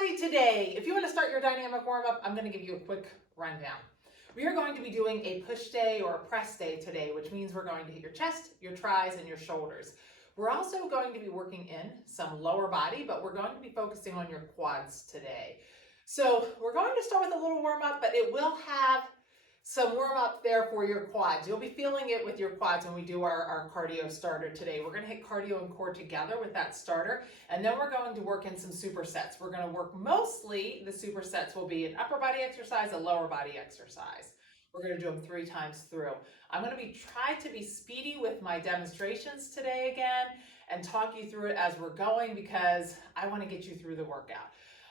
everybody today. If you want to start your dynamic warm-up, I'm going to give you a quick rundown. We are going to be doing a push day or a press day today, which means we're going to hit your chest, your tris, and your shoulders. We're also going to be working in some lower body, but we're going to be focusing on your quads today. So we're going to start with a little warm-up, but it will have some warm-up there for your quads. You'll be feeling it with your quads when we do our cardio starter today. We're going to hit cardio and core together with that starter, and then we're going to work in some supersets. We're going to work mostly, the supersets will be an upper body exercise, a lower body exercise. We're going to do them 3 times through. I'm going to try to be speedy with my demonstrations today again and talk you through it as we're going because I want to get you through the workout.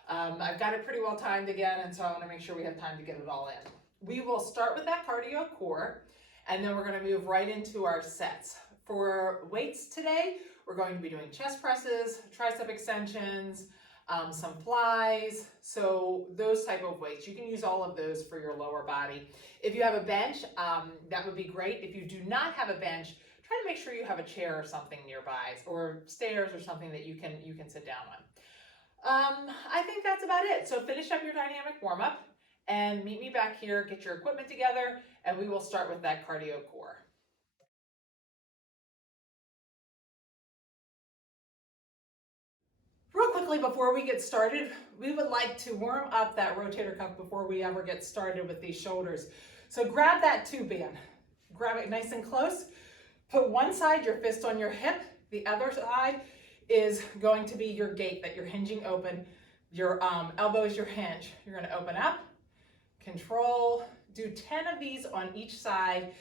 I've got it pretty well timed again, and so I want to make sure we have time to get it all in. We will start with that cardio core, and then we're going to move right into our sets. For weights today, we're going to be doing chest presses, tricep extensions, some flies, so those type of weights. You can use all of those for your lower body. If you have a bench, that would be great. If you do not have a bench, try to make sure you have a chair or something nearby, or stairs or something that you can sit down on. I think that's about it. So finish up your dynamic warm-up and meet me back here, get your equipment together, and we will start with that cardio core. Real quickly before we get started, we would like to warm up that rotator cuff before we ever get started with these shoulders. So grab that tube band, grab it nice and close, put one side, your fist on your hip, the other side is going to be your gate that you're hinging open, your elbow is your hinge. You're gonna open up, control, do 10 of these on each side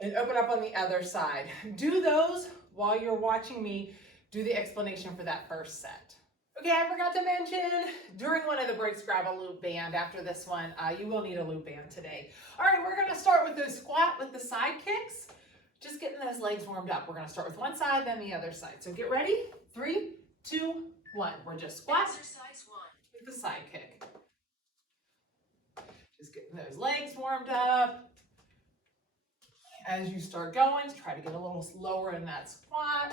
and open up on the other side. Do those while you're watching me do the explanation for that first set. Okay, I forgot to mention, during one of the breaks, grab a loop band. After this one, you will need a loop band today. All right, we're gonna start with the squat with the side kicks, just getting those legs warmed up. We're gonna start with one side, then the other side. So get ready, 3, 2, 1. We're just squat with the side kick. Just getting those legs warmed up. As you start going, try to get a little slower in that squat.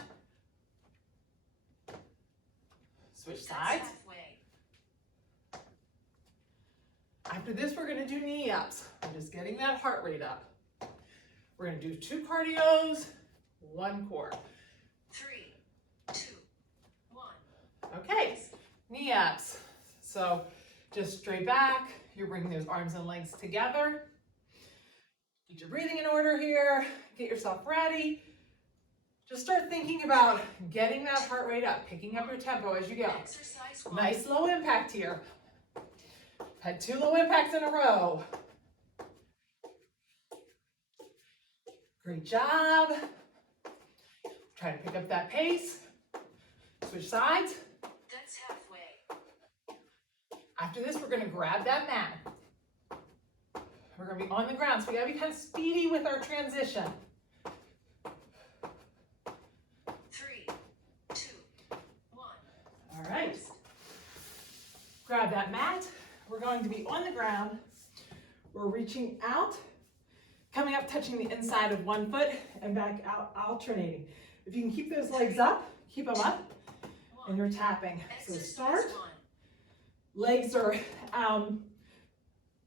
Switch sides. After this, we're going to do knee ups. I'm just getting that heart rate up. We're going to do 2 cardios, 1 core. 3, 2, 1. Okay, knee ups. So just straight back. You're bringing those arms and legs together. Get your breathing in order here. Get yourself ready. Just start thinking about getting that heart rate up, picking up your tempo as you go. Nice low impact here. Had 2 low impacts in a row. Great job. Try to pick up that pace. Switch sides. That's halfway. After this, we're gonna grab that mat. We're gonna be on the ground, so we gotta be kind of speedy with our transition. 3, 2, 1. All right. Grab that mat. We're going to be on the ground. We're reaching out, coming up, touching the inside of one foot and back out, alternating. If you can keep those legs up, keep them up, and you're tapping. So start. Legs are up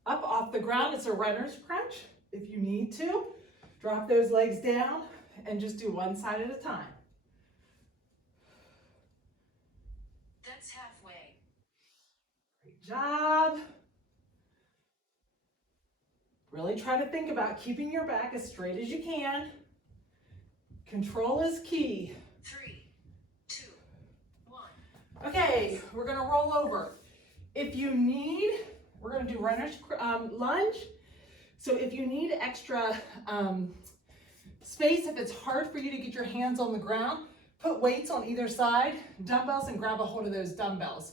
off the ground. It's a runner's crunch. If you need to, drop those legs down and just do one side at a time. That's halfway. Great job. Really try to think about keeping your back as straight as you can. Control is key. 3, 2, 1. Okay, we're gonna roll over. If you need, we're gonna do runner's lunge. So if you need extra space, if it's hard for you to get your hands on the ground, put weights on either side, dumbbells, and grab a hold of those dumbbells.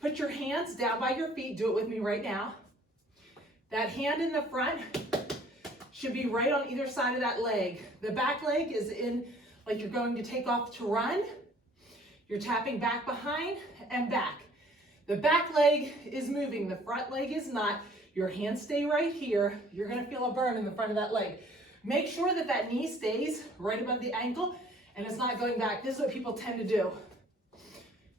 Put your hands down by your feet. Do it with me right now. That hand in the front should be right on either side of that leg. The back leg is in, like you're going to take off to run. You're tapping back behind and back. The back leg is moving, the front leg is not. Your hands stay right here. You're gonna feel a burn in the front of that leg. Make sure that that knee stays right above the ankle and it's not going back. This is what people tend to do.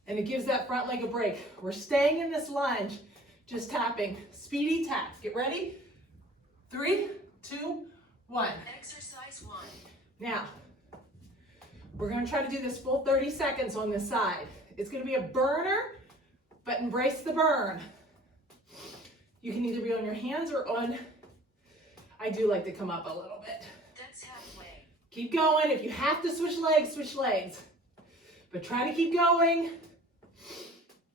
And it gives that front leg a break. We're staying in this lunge, just tapping. Speedy tap. Get ready? 3, 2, 1. Exercise 1. Now, we're going to try to do this full 30 seconds on this side. It's going to be a burner, but embrace the burn. You can either be on your hands or on, I do like to come up a little bit. That's halfway. Keep going. If you have to switch legs, switch legs. But try to keep going.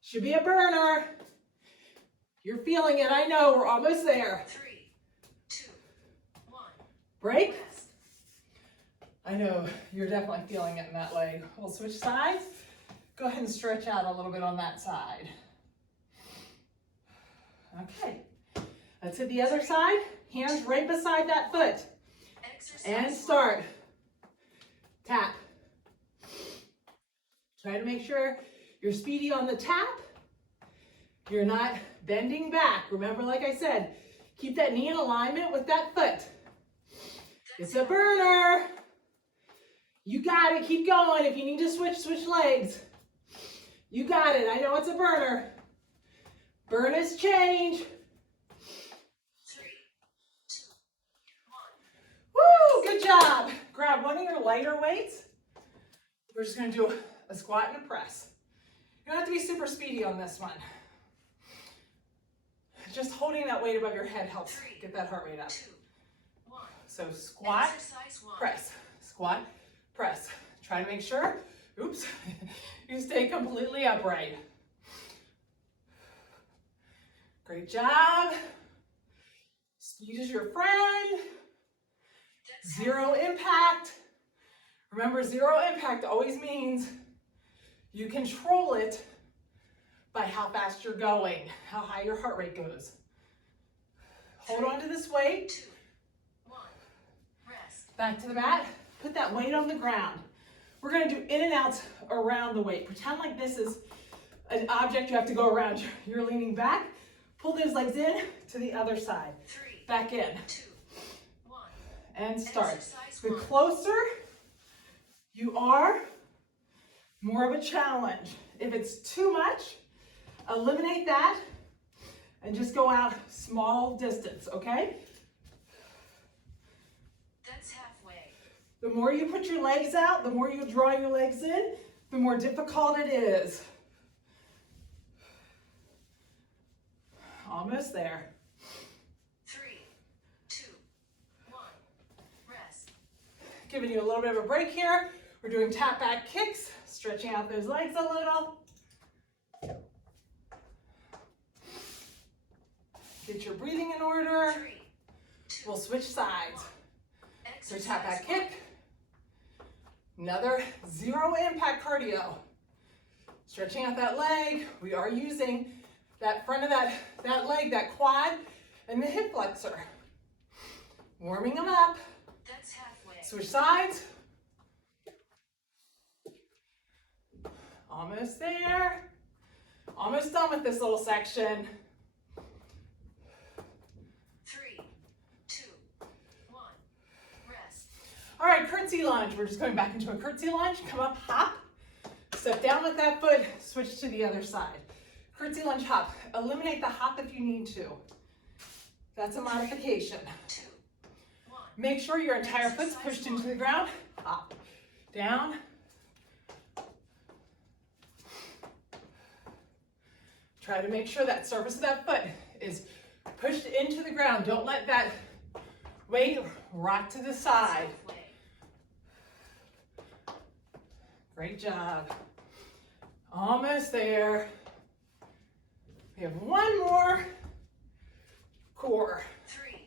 Should be a burner. You're feeling it. I know. We're almost there. 3, 2, 1. Break. Rest. I know. You're definitely feeling it in that leg. We'll switch sides. Go ahead and stretch out a little bit on that side. Okay. Let's hit the other side. Hands right beside that foot. Exercise And 1. start. Tap. Try to make sure you're speedy on the tap. You're not bending back. Remember, like I said, keep that knee in alignment with that foot. It's a burner. You got it. Keep going. If you need to switch, switch legs. You got it. I know it's a burner. Burn is change. 3, 2, 1. Woo! Good job. Grab one of your lighter weights. We're just going to do a squat and a press. You don't have to be super speedy on this one. Just holding that weight above your head helps get that heart rate up. 2, 1. So squat, Exercise 1. press, squat, press. Try to make sure, oops, you stay completely upright. Great job. Speed is your friend. That's Zero impact. Remember, zero impact always means you control it by how fast you're going, how high your heart rate goes. Hold on to this weight. 2, 1. Rest. Back to the mat. Put that weight on the ground. We're going to do in and outs around the weight. Pretend like this is an object you have to go around. You're leaning back. Pull those legs in to the other side. 3, Back in. 2, 1. And start. Exercise The 1. closer you are, more of a challenge. If it's too much, eliminate that and just go out small distance, okay? That's halfway. The more you put your legs out, the more you draw your legs in, the more difficult it is. Almost there. 3, 2, 1. Rest. Giving you a little bit of a break here. We're doing tap back kicks, stretching out those legs a little. Get your breathing in order. 3, 2, We'll switch sides. So Exercise tap back 1. kick. Another zero impact cardio. Stretching out that leg. We are using that front of that leg, that quad, and the hip flexor. Warming them up. That's halfway. Switch sides. Almost there. Almost done with this little section. 3, 2, 1. Rest. All right, curtsy lunge. We're just going back into a curtsy lunge. Come up, hop. Step down with that foot. Switch to the other side. Curtsy lunge hop. Eliminate the hop if you need to. That's a modification. 2, 1. Make sure your entire foot's pushed into the ground. Hop. Down. Try to make sure that surface of that foot is pushed into the ground. Don't let that weight rock to the side. Halfway. Great job. Almost there. We have one more. Core. 3,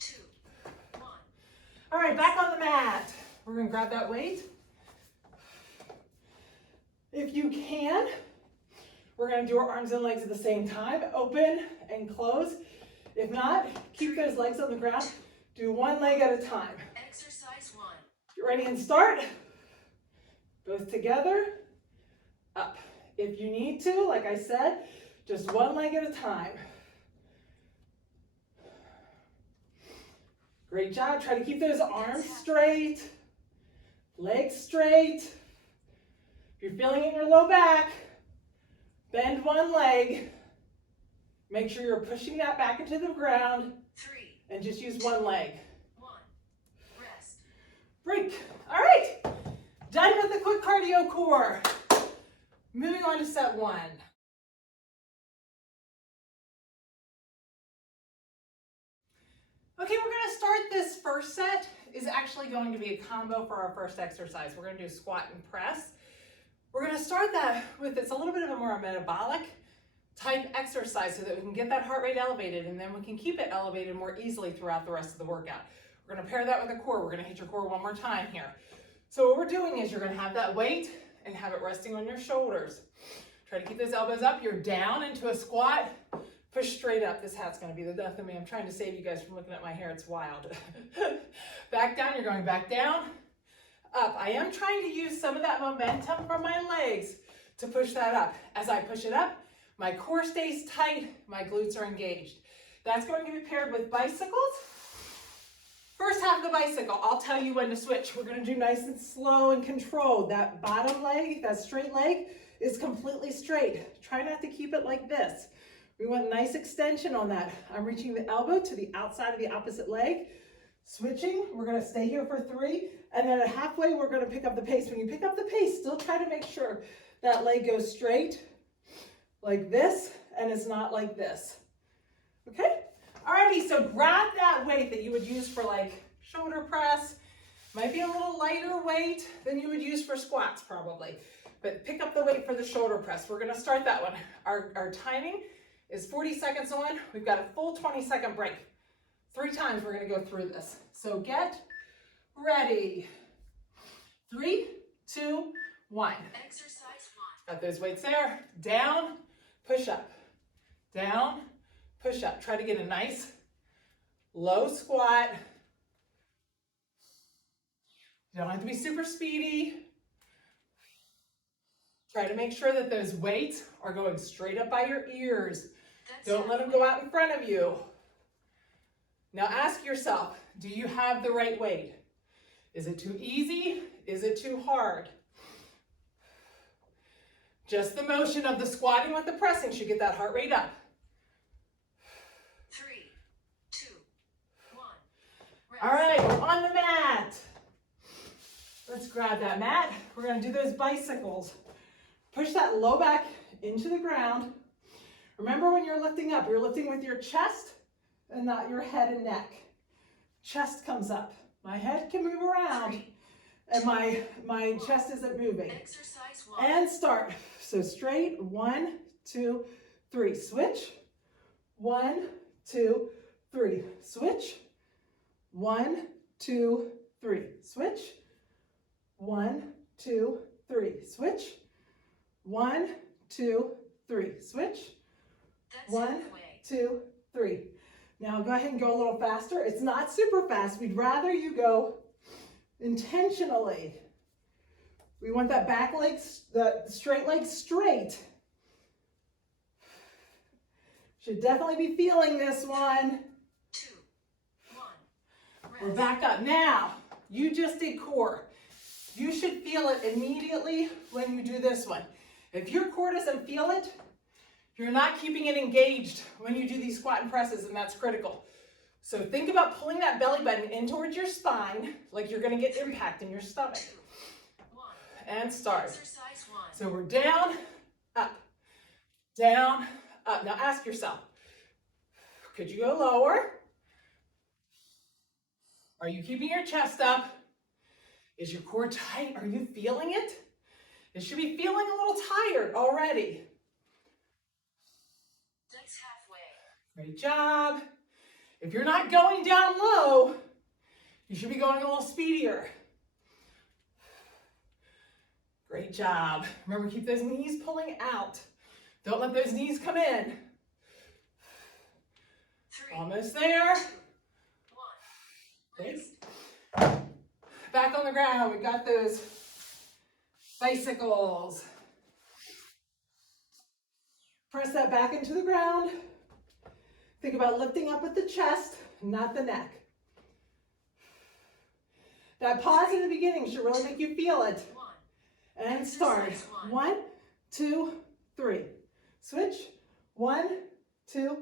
2, 1. All right, back on the mat. We're gonna grab that weight. If you can, we're gonna do our arms and legs at the same time. Open and close. If not, keep those legs on the ground. Do one leg at a time. Exercise 1. Get ready and start. Both together, up. If you need to, like I said, just one leg at a time. Great job. Try to keep those arms straight, legs straight. If you're feeling it in your low back, Bend one leg. Make sure you're pushing that back into the ground. 3, And just use one leg. 1. Rest. Break. All right. Done with the quick cardio core. Moving on to set 1. Okay, we're going to start this first set. Is actually going to be a combo for our first exercise. We're going to do squat and press. We're going to start that with, it's a little bit of a more metabolic type exercise so that we can get that heart rate elevated, and then we can keep it elevated more easily throughout the rest of the workout. We're going to pair that with a core. We're going to hit your core one more time here. So what we're doing is you're going to have that weight and have it resting on your shoulders. Try to keep those elbows up. You're down into a squat. Push straight up. This hat's going to be the death of me. I'm trying to save you guys from looking at my hair. It's wild. Back down. You're going back down. Up. I am trying to use some of that momentum from my legs to push that up. As I push it up, my core stays tight. My glutes are engaged. That's going to be paired with bicycles. First half of the bicycle, I'll tell you when to switch. We're going to do nice and slow and controlled. That bottom leg, that straight leg, is completely straight. Try not to keep it like this. We want nice extension on that. I'm reaching the elbow to the outside of the opposite leg. Switching, we're going to stay here for 3. And then at halfway, we're going to pick up the pace. When you pick up the pace, still try to make sure that leg goes straight like this, and it's not like this. Okay? Alrighty, so grab that weight that you would use for like shoulder press. Might be a little lighter weight than you would use for squats probably. But pick up the weight for the shoulder press. We're going to start that one. Our timing is 40 seconds on. We've got a full 20-second break. 3 times we're going to go through this. So get ready. 3, 2, 1. Exercise 1. Got those weights there. Down, push up. Down, push up. Try to get a nice low squat. You don't have to be super speedy. Try to make sure that those weights are going straight up by your ears. Don't let them go out in front of you. Now ask yourself, do you have the right weight? Is it too easy? Is it too hard? Just the motion of the squatting with the pressing should get that heart rate up. 3, 2, 1. Rest. All right, we're on the mat. Let's grab that mat. We're going to do those bicycles. Push that low back into the ground. Remember when you're lifting up, you're lifting with your chest and not your head and neck. Chest comes up. My head can move around and my chest isn't moving. Exercise 1. And start. So straight, 1, 2, 3. Switch. 1, 2, 3. Switch. 1, 2, 3. Switch. 1, 2, 3. Switch. 1, 2, 3. Switch. That's 1, halfway. 2, 3. Now go ahead and go a little faster. It's not super fast. We'd rather you go intentionally. We want that back leg, the straight leg straight. Should definitely be feeling this one. 2, 1. Rest. We're back up. Now, you just did core. You should feel it immediately when you do this one. If your core doesn't feel it, you're not keeping it engaged when you do these squat and presses, and that's critical. So think about pulling that belly button in towards your spine, like you're going to get impact in your stomach. 2, 1. And start. Exercise 1. So we're down, up, down, up. Now ask yourself, could you go lower? Are you keeping your chest up? Is your core tight? Are you feeling it? It should be feeling a little tired already. That's halfway. Great job. If you're not going down low, you should be going a little speedier. Great job. Remember, keep those knees pulling out. Don't let those knees come in. 3, Almost there. 2, 1. Great. Rest. Back on the ground, we've got those bicycles. Press that back into the ground. Think about lifting up with the chest, not the neck. That pause in the beginning should really make you feel it. 1. And start. Exercise 1. 1, 2, 3. switch, 1, 2,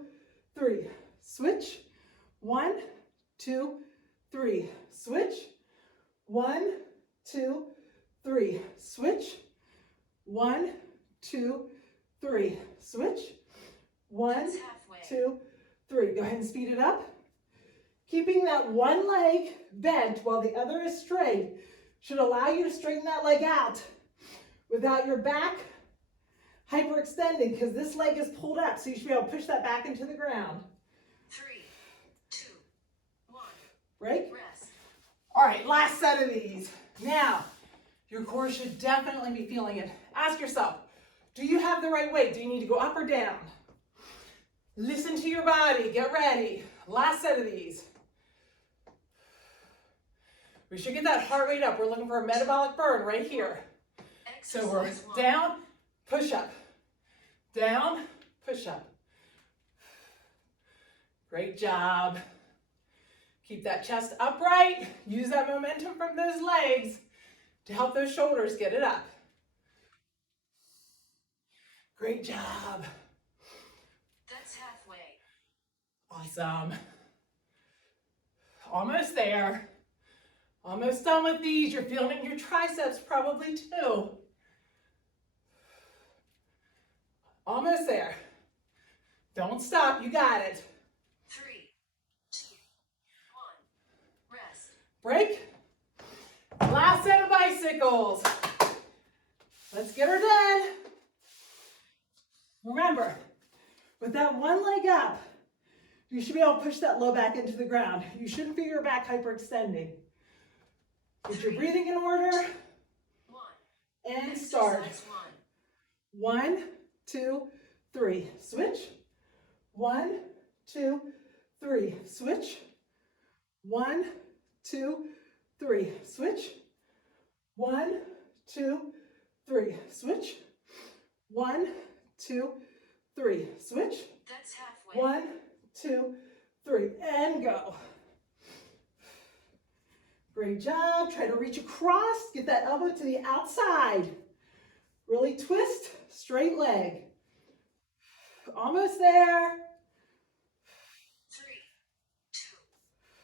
3, switch, 1, 2, 3, switch, 1, 2, 3, switch, 1, 2, 3, switch, 1, That's halfway. 2, 3. Go ahead and speed it up. Keeping that one leg bent while the other is straight should allow you to straighten that leg out without your back hyperextending, because this leg is pulled up, so you should be able to push that back into the ground. 3, 2, 1. Break. Rest. All right, last set of these. Now, your core should definitely be feeling it. Ask yourself, do you have the right weight? Do you need to go up or down? Listen to your body. Get ready. Last set of these. We should get that heart rate up. We're looking for a metabolic burn right here. So we're Exercise 1. down, push up. Down, push up. Great job. Keep that chest upright. Use that momentum from those legs to help those shoulders get it up. Great job. That's halfway. Awesome. Almost there. Almost done with these. You're feeling your triceps probably too. Almost there. Don't stop. You got it. 3, 2, 1. Rest. Break. Last set of bicycles. Let's get her done. Remember, with that one leg up, you should be able to push that low back into the ground. You shouldn't feel your back hyperextending. Get your breathing in order 1. and start. Exercise 1, 2, 3. Switch. 1, 2, 3. Switch. 1, 2, 3. Switch. 1, 2, 3. Switch. 1, 2, 3. Switch. That's halfway. 1, 2, 3. And go. Great job. Try to reach across. Get that elbow to the outside. Really twist. Straight leg. Almost there. 3, 2,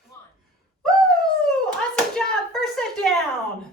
1. Woo! Awesome job. First set down.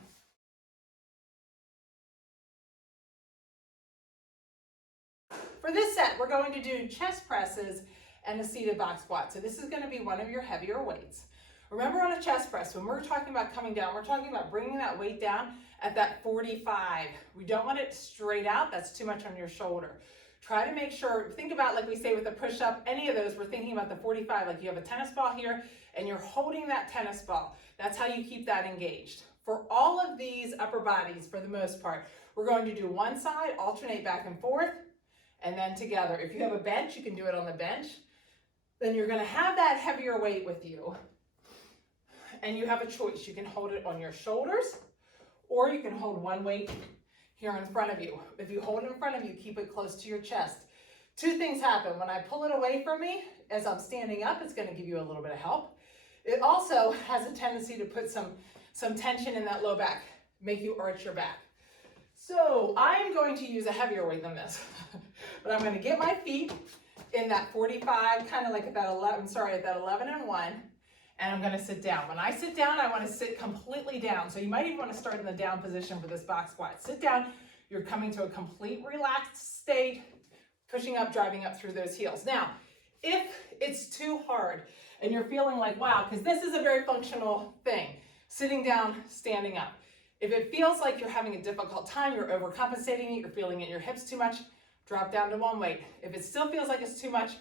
For this set, we're going to do chest presses and a seated box squat. So this is going to be one of your heavier weights. Remember, on a chest press, when we're talking about coming down, we're talking about bringing that weight down at that 45. We don't want it straight out. That's too much on your shoulder. Try to make sure, think about, like we say with a push-up, any of those, we're thinking about the 45, like you have a tennis ball here and you're holding that tennis ball. That's how you keep that engaged. For all of these upper bodies, for the most part, we're going to do one side, alternate back and forth, and then together. If you have a bench, you can do it on the bench. Then you're gonna have that heavier weight with you. And you have a choice. You can hold it on your shoulders, or you can hold one weight here in front of you. If you hold it in front of you, keep it close to your chest. Two things happen. When I pull it away from me, as I'm standing up, it's gonna give you a little bit of help. It also has a tendency to put some tension in that low back, make you arch your back. So I'm going to use a heavier weight than this, but I'm gonna get my feet in that 45, kind of like at that 11, at that 11 and 1, and I'm gonna sit down. When I sit down, I wanna sit completely down. So you might even wanna start in the down position for this box squat. Sit down, you're coming to a complete relaxed state, pushing up, driving up through those heels. Now, if it's too hard and you're feeling like, wow, because this is a very functional thing, sitting down, standing up. If it feels like you're having a difficult time, you're overcompensating it, you're feeling it in your hips too much, drop down to one weight. If it still feels like it's too much,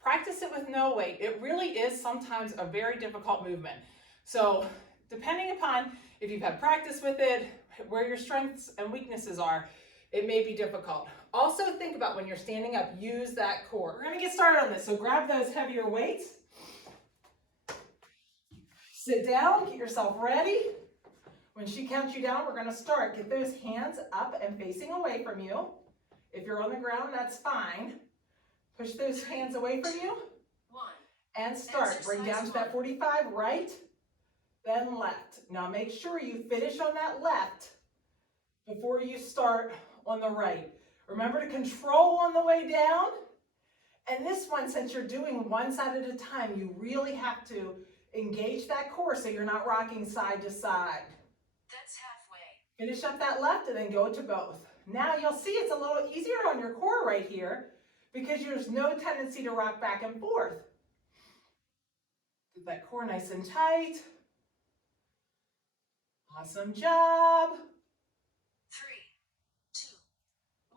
practice it with no weight. It really is sometimes a very difficult movement. So depending upon if you've had practice with it, where your strengths and weaknesses are, it may be difficult. Also think about when you're standing up, use that core. We're gonna get started on this. So grab those heavier weights. Sit down, get yourself ready. When she counts you down, we're gonna start. Get those hands up and facing away from you. If you're on the ground, that's fine. Push those hands away from you. 1. And start. Bring down to that 45, right, then left. Now make sure you finish on that left before you start on the right. Remember to control on the way down. And this one, since you're doing one side at a time, you really have to engage that core so you're not rocking side to side. That's halfway. Finish up that left and then go to both. Now you'll see it's a little easier on your core right here because there's no tendency to rock back and forth. Get that core nice and tight. Awesome job. 3, 2,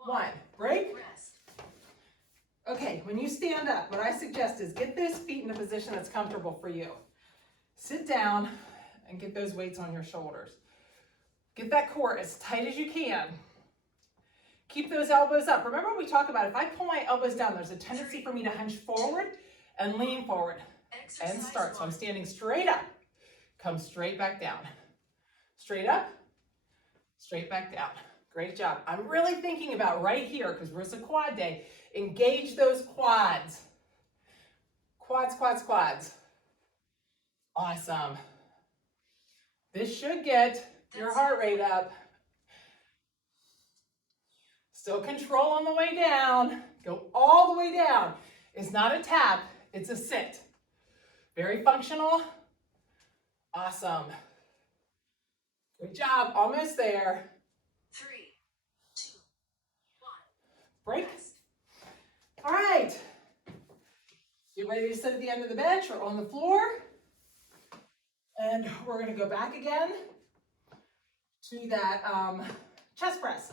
1. Break. Rest. Okay, when you stand up, what I suggest is get those feet in a position that's comfortable for you. Sit down and get those weights on your shoulders. Get that core as tight as you can. Keep those elbows up. Remember we talked about if I pull my elbows down, there's a tendency for me to hunch forward and lean forward and start. So I'm standing straight up. Come straight back down. Straight up, straight back down. Great job. I'm really thinking about right here because it's a quad day. Engage those quads. Quads, quads, quads. Awesome. This should get your heart rate up. Still control on the way down. Go all the way down. It's not a tap, it's a sit. Very functional. Awesome. Good job, almost there. 3, 2, 1. Break. Rest. All right. Get ready to sit at the end of the bench or on the floor. And we're gonna go back again to that chest press.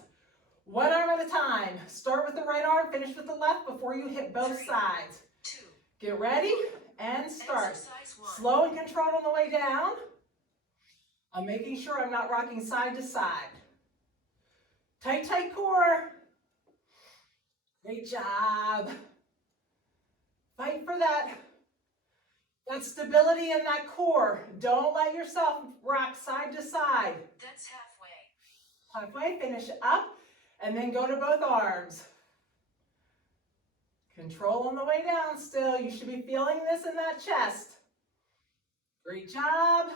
One arm at a time. Start with the right arm, finish with the left before you hit both 3, sides. 2. Get ready and start. Exercise 1. Slow and controlled on the way down. I'm making sure I'm not rocking side to side. Tight, tight core. Great job. Fight for that stability in that core. Don't let yourself rock side to side. That's halfway. Halfway, finish up, and then go to both arms. Control on the way down still. You should be feeling this in that chest. Great job.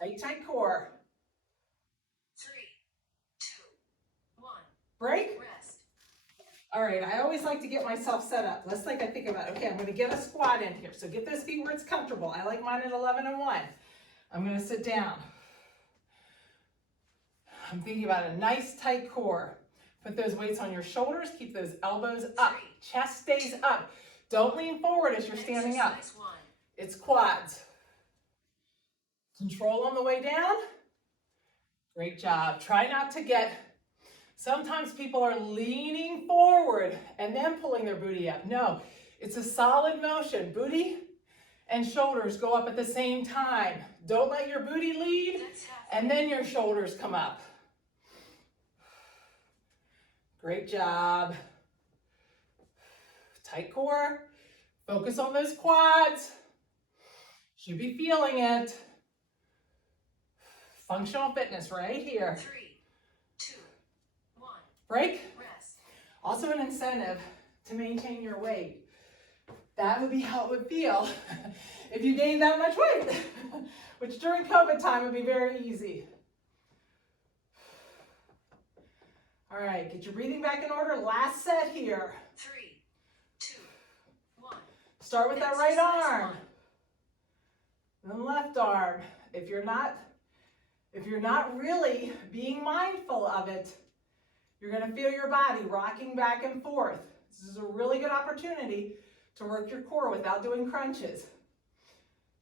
Tight, tight core. 3, 2, 1. Break. Rest. All right, I always like to get myself set up. Let's I think about, okay, I'm going to get a squat in here. So get those feet where it's comfortable. I like mine at 11 and 1. I'm going to sit down. I'm thinking about a nice tight core. Put those weights on your shoulders. Keep those elbows up. Chest stays up. Don't lean forward as you're standing up. Exercise 1. It's quads. Control on the way down. Great job. Try not to get, sometimes people are leaning forward and then pulling their booty up. No, it's a solid motion. Booty and shoulders go up at the same time. Don't let your booty lead and then your shoulders come up. Great job. Tight core. Focus on those quads. Should be feeling it. Functional fitness right here. 3, 2, 1. Break. Rest. Also an incentive to maintain your weight. That would be how it would feel if you gained that much weight, which during COVID time would be very easy. All right, get your breathing back in order. Last set here. 3, 2, 1. Start with that right Exercise arm. 1. Then left arm. If you're not really being mindful of it, you're going to feel your body rocking back and forth. This is a really good opportunity to work your core without doing crunches.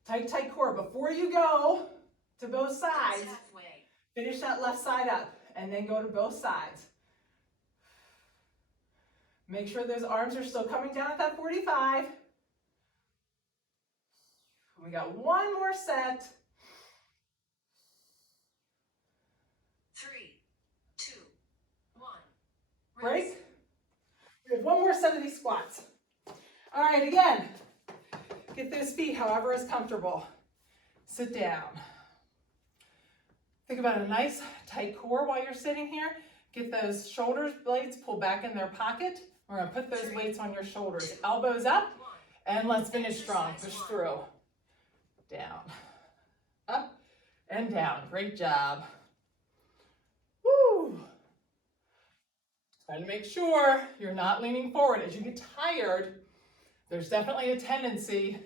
Tight, tight core. Before you go to both sides, That's halfway. finish that left side up and then go to both sides. Make sure those arms are still coming down at that 45. We got one more set. 3, 2, 1. Break. Rest. We have one more set of these squats. All right, again, get those feet however is comfortable. Sit down. Think about a nice tight core while you're sitting here. Get those shoulder blades pulled back in their pocket. We're gonna put those weights on your shoulders. Elbows up, 1. and let's finish strong. Push through. Down, up, and down. Great job. Woo! Try to make sure you're not leaning forward. As you get tired, there's definitely a tendency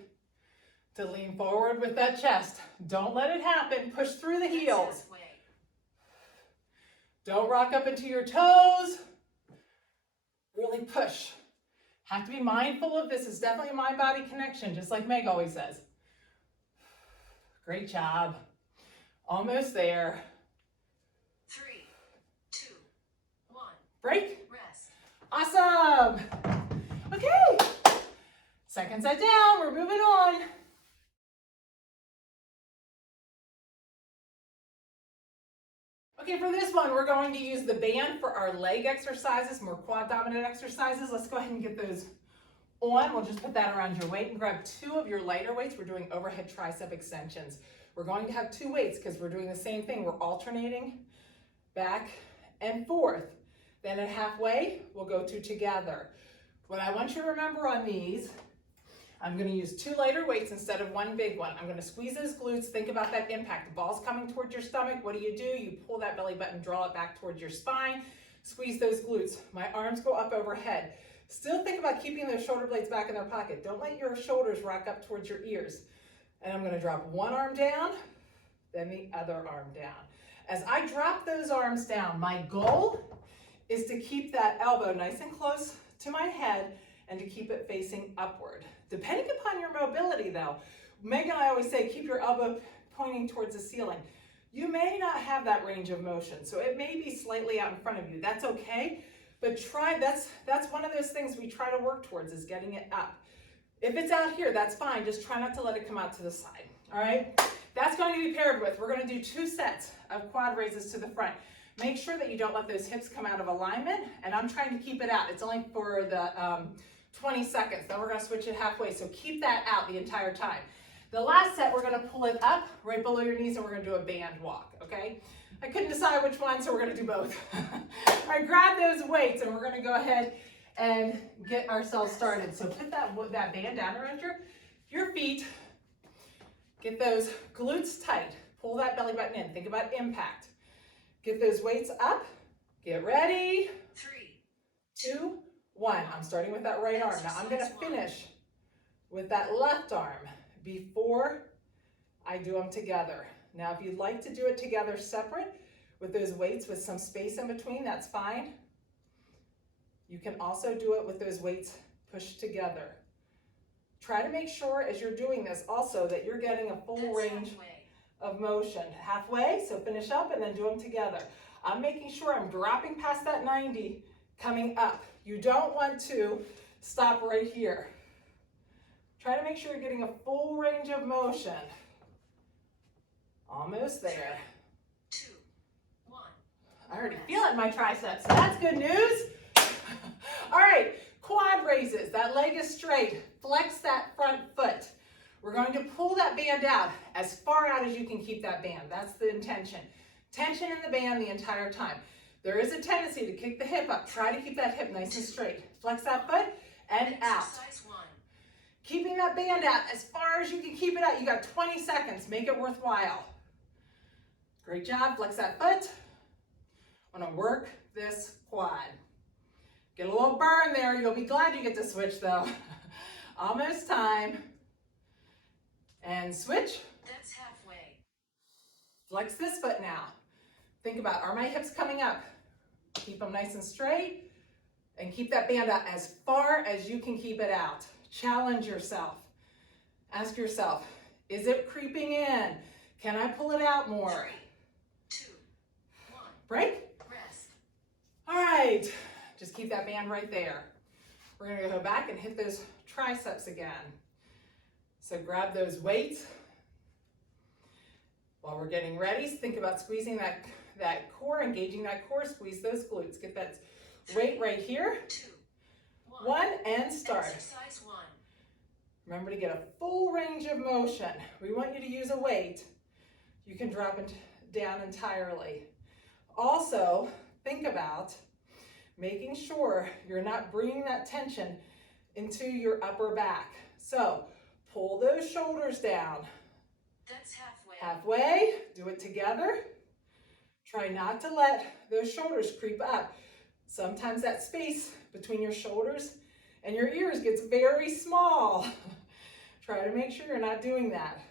to lean forward with that chest. Don't let it happen. Push through the heels. Don't rock up into your toes. Really push. Have to be mindful of this. It's definitely a mind-body connection, just like Meg always says. Great job. Almost there. 3, 2, 1. Break. Rest. Awesome. Okay. Second set down. We're moving on. Okay, for this one, we're going to use the band for our leg exercises, more quad dominant exercises. Let's go ahead and get those on. We'll just put that around your weight and grab 2 of your lighter weights. We're doing overhead tricep extensions. We're going to have 2 weights because we're doing the same thing. We're alternating back and forth. Then at halfway, we'll go 2 together. What I want you to remember on these, I'm going to use 2 lighter weights instead of 1 big one. I'm going to squeeze those glutes. Think about that impact. The ball's coming towards your stomach. What do? You pull that belly button, draw it back towards your spine. Squeeze those glutes. My arms go up overhead. Still think about keeping those shoulder blades back in their pocket. Don't let your shoulders rock up towards your ears. And I'm going to drop one arm down, then the other arm down. As I drop those arms down, my goal is to keep that elbow nice and close to my head and to keep it facing upward. Depending upon your mobility though, Meg and I always say keep your elbow pointing towards the ceiling. You may not have that range of motion, so it may be slightly out in front of you. That's okay, but that's one of those things we try to work towards, is getting it up. If it's out here, that's fine. Just try not to let it come out to the side, all right? That's going to be paired with, we're going to do 2 sets of quad raises to the front. Make sure that you don't let those hips come out of alignment, and I'm trying to keep it out. It's only for the 20 seconds, then we're going to switch it halfway, so keep that out the entire time. The last set, we're going to pull it up right below your knees, and we're going to do a band walk, okay? I couldn't decide which one, so we're going to do both. All right, grab those weights, and we're going to go ahead and get ourselves started. So put that band down around your feet. Get those glutes tight. Pull that belly button in. Think about impact. Get those weights up. Get ready. 3, 2, 1. I'm starting with that right arm. Now I'm going to finish with that left arm before I do them together. Now if you'd like to do it together separate with those weights with some space in between, that's fine. You can also do it with those weights pushed together. Try to make sure as you're doing this also that you're getting a full range of motion. Halfway, so finish up and then do them together. I'm making sure I'm dropping past that 90, coming up. You don't want to stop right here. Try to make sure you're getting a full range of motion. Almost there. 3, 2, 1. I already feel it in my triceps, so that's good news. All right, quad raises. That leg is straight. Flex that front foot. We're going to pull that band out as far out as you can keep that band. That's the intention. Tension in the band the entire time. There is a tendency to kick the hip up. Try to keep that hip nice and straight. Flex that foot and out. Exercise 1. Keeping that band out as far as you can keep it out. You got 20 seconds. Make it worthwhile. Great job. Flex that foot. I want to work this quad. Get a little burn there. You'll be glad you get to switch though. Almost time. And switch. That's halfway. Flex this foot now. Think about, are my hips coming up? Keep them nice and straight and keep that band out as far as you can keep it out. Challenge yourself. Ask yourself, is it creeping in? Can I pull it out more? 3, 2, 1. Break. Rest. All right, just keep that band right there. We're gonna go back and hit those triceps again. So grab those weights. While we're getting ready, think about squeezing that core, engaging that core, squeeze those glutes. Get that weight right here. 2, 1, and start. Exercise 1. Remember to get a full range of motion. We want you to use a weight. You can drop it down entirely. Also, think about making sure you're not bringing that tension into your upper back. So pull those shoulders down. That's halfway. Halfway, do it together. Try not to let those shoulders creep up. Sometimes that space between your shoulders and your ears gets very small. Try to make sure you're not doing that.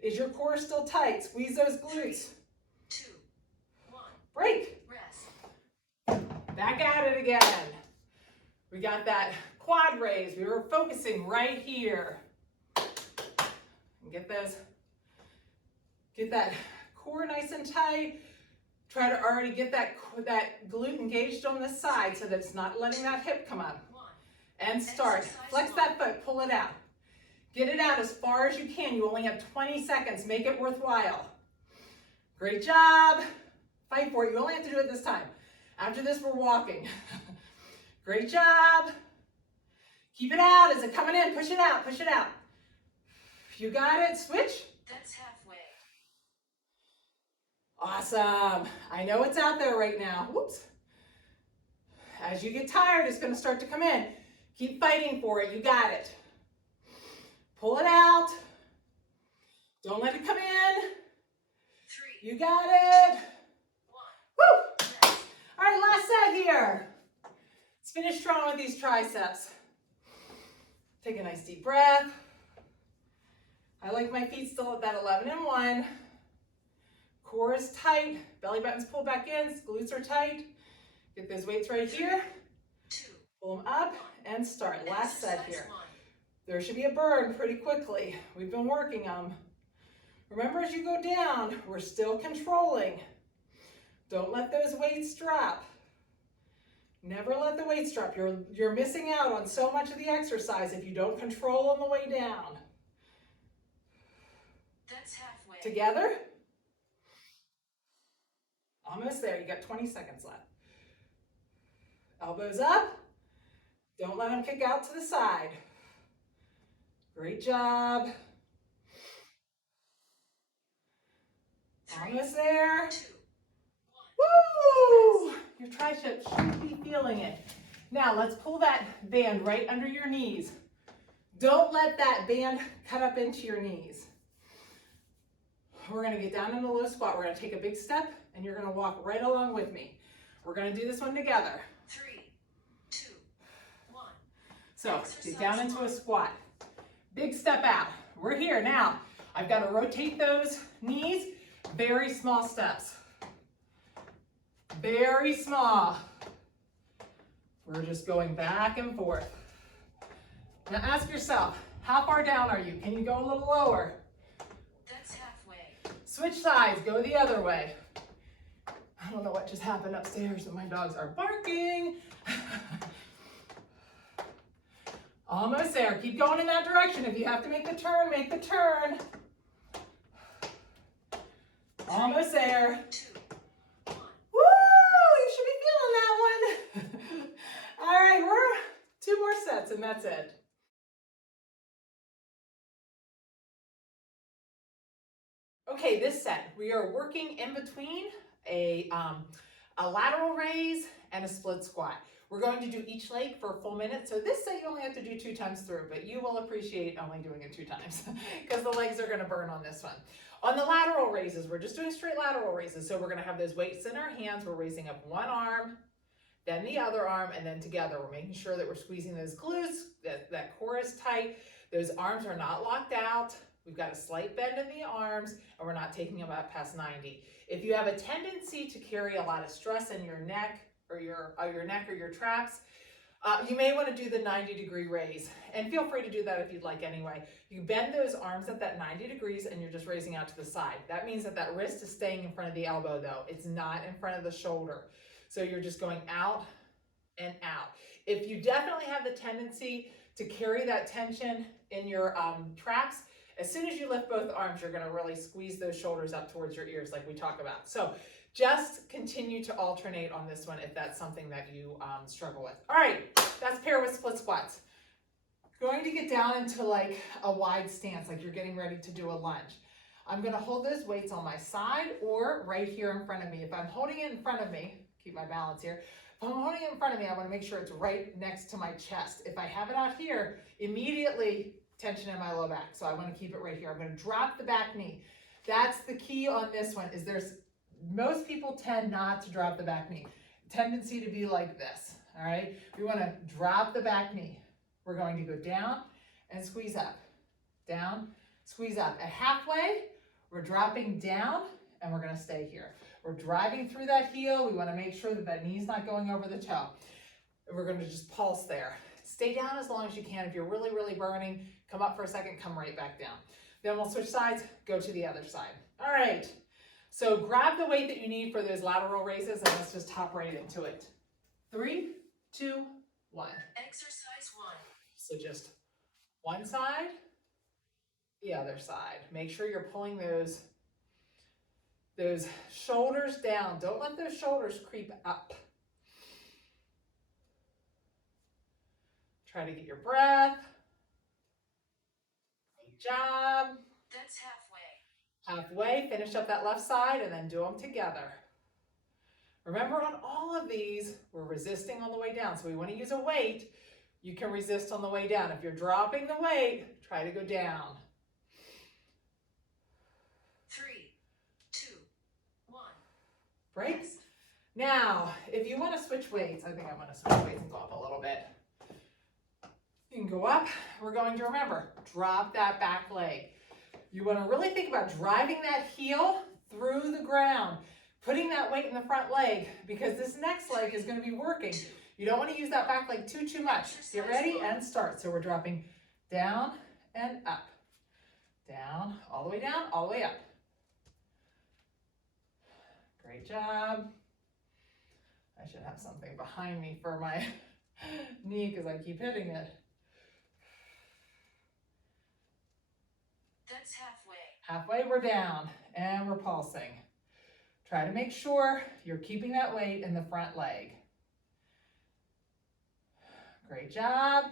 Is your core still tight? Squeeze those glutes. 2, 1. Break. Rest. Back at it again. We got that quad raise. We were focusing right here. Get that core nice and tight. Try to already get that glute engaged on this side so that it's not letting that hip come up. 1. And start. Exercise Flex 1. that foot, pull it out. Get it out as far as you can. You only have 20 seconds. Make it worthwhile. Great job. Fight for it. You only have to do it this time. After this, we're walking. Great job. Keep it out. Is it coming in? Push it out. Push it out. You got it. Switch. That's halfway. Awesome. I know it's out there right now. Whoops. As you get tired, it's going to start to come in. Keep fighting for it. You got it. Pull it out. Don't let it come in. 3, You got it. 1. Woo! Rest. All right, last set here. Let's finish strong with these triceps. Take a nice deep breath. I like my feet still at that 11 and 1. Core is tight. Belly button's pulled back in. Glutes are tight. Get those weights right here. 2. Pull them up and start. Last set Exercise here. 1. There should be a burn pretty quickly. We've been working them. Remember, as you go down, we're still controlling. Don't let those weights drop. Never let the weights drop. You're missing out on so much of the exercise if you don't control on the way down. That's halfway. Together. Almost there. You got 20 seconds left. Elbows up. Don't let them kick out to the side. Great job. 3, Almost there. 2, 1. Woo! Your triceps should be feeling it. Now let's pull that band right under your knees. Don't let that band cut up into your knees. We're going to get down in a low squat. We're going to take a big step and you're going to walk right along with me. We're going to do this one together. 3, 2, 1. So get down into a squat. Big step out. We're here now. I've got to rotate those knees. Very small steps. Very small. We're just going back and forth. Now ask yourself, how far down are you? Can you go a little lower? That's halfway. Switch sides, go the other way. I don't know what just happened upstairs, but my dogs are barking. Almost there. Keep going in that direction. If you have to make the turn, make the turn. Almost there. 2, 1. Woo! You should be feeling that one. All right, we're 2 more sets and that's it. Okay, this set, we are working in between a lateral raise and a split squat. We're going to do each leg for a full minute. So this set you only have to do 2 times through, but you will appreciate only doing it 2 times because the legs are going to burn on this one. On the lateral raises, we're just doing straight lateral raises. So we're going to have those weights in our hands. We're raising up one arm, then the other arm, and then together. We're making sure that we're squeezing those glutes, that core is tight. Those arms are not locked out. We've got a slight bend in the arms, and we're not taking them up past 90. If you have a tendency to carry a lot of stress in your neck or your traps, you may want to do the 90-degree raise. And feel free to do that if you'd like anyway. You bend those arms at that 90 degrees and you're just raising out to the side. That means that that wrist is staying in front of the elbow though. It's not in front of the shoulder. So you're just going out and out. If you definitely have the tendency to carry that tension in your traps, as soon as you lift both arms, you're going to really squeeze those shoulders up towards your ears like we talk about. So just continue to alternate on this one if that's something that you struggle with. All right, that's pair with split squats. Going to get down into like a wide stance, like you're getting ready to do a lunge. I'm going to hold those weights on my side or right here in front of me. If I'm holding it in front of me, keep my balance here. If I'm holding it in front of me, I want to make sure it's right next to my chest. If I have it out here, immediately tension in my low back. So I want to keep it right here. I'm going to drop the back knee. That's the key on this one is most people tend not to drop the back knee. tendency to be like this, all right? We want to drop the back knee. We're going to go down and squeeze up, down, squeeze up. At halfway, we're dropping down and we're going to stay here. We're driving through that heel. We want to make sure that that knee's not going over the toe. We're going to just pulse there. Stay down as long as you can. If you're really, really burning, come up for a second, come right back down. Then we'll switch sides, go to the other side. All right. So grab the weight that you need for those lateral raises and let's just hop right into it. 3, 2, 1. Exercise 1. So just one side, the other side. Make sure you're pulling those shoulders down. Don't let those shoulders creep up. Try to get your breath. Good job. That's halfway. Halfway, finish up that left side and then do them together. Remember, on all of these, we're resisting on the way down. So we want to use a weight. You can resist on the way down. If you're dropping the weight, try to go down. 3, 2, 1. Break. Rest. Now, if you want to switch weights, I think I'm going to switch weights and go up a little bit. You can go up. We're going to remember, drop that back leg. You want to really think about driving that heel through the ground, putting that weight in the front leg because this next leg is going to be working. You don't want to use that back leg too much. Get ready and start. So we're dropping down and up. Down, all the way down, all the way up. Great job. I should have something behind me for my knee because I keep hitting it. That's halfway. Halfway, we're down and we're pulsing. Try to make sure you're keeping that weight in the front leg. Great job.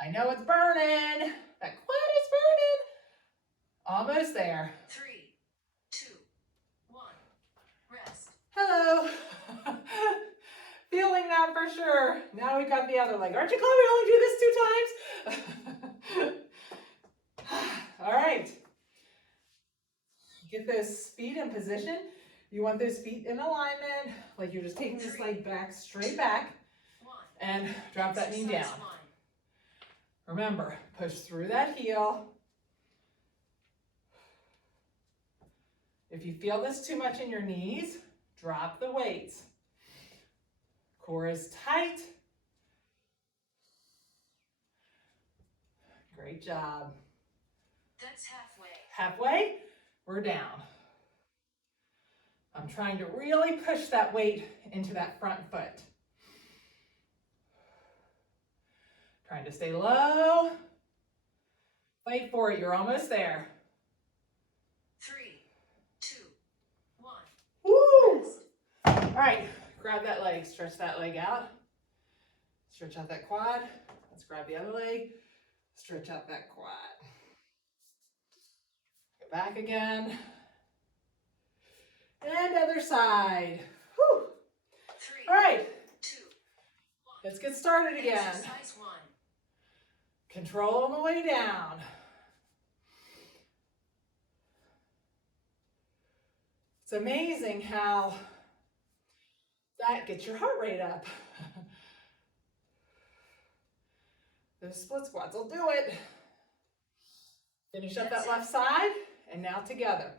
I know it's burning. That quad is burning. Almost there. 3, 2, 1. Rest. Hello. Feeling that for sure. Now we've got the other leg. Aren't you glad we only do this 2 times? All right. Get those feet in position. You want those feet in alignment, like you're just taking this leg back, straight back, 1. and drop that knee down. Exercise 1. Remember, push through that heel. If you feel this too much in your knees, drop the weights. Core is tight. Great job. That's halfway. Halfway, we're down. I'm trying to really push that weight into that front foot. Trying to stay low. Fight for it, you're almost there. 3, 2, 1. Woo! Rest. All right, grab that leg, stretch that leg out. Stretch out that quad. Let's grab the other leg, stretch out that quad. Go back again. And other side. Whew. 3, All right, 2, 1. let's get started again. Exercise 1. Control on the way down. It's amazing how that gets your heart rate up. Those split squats will do it. Finish up that left side and now together.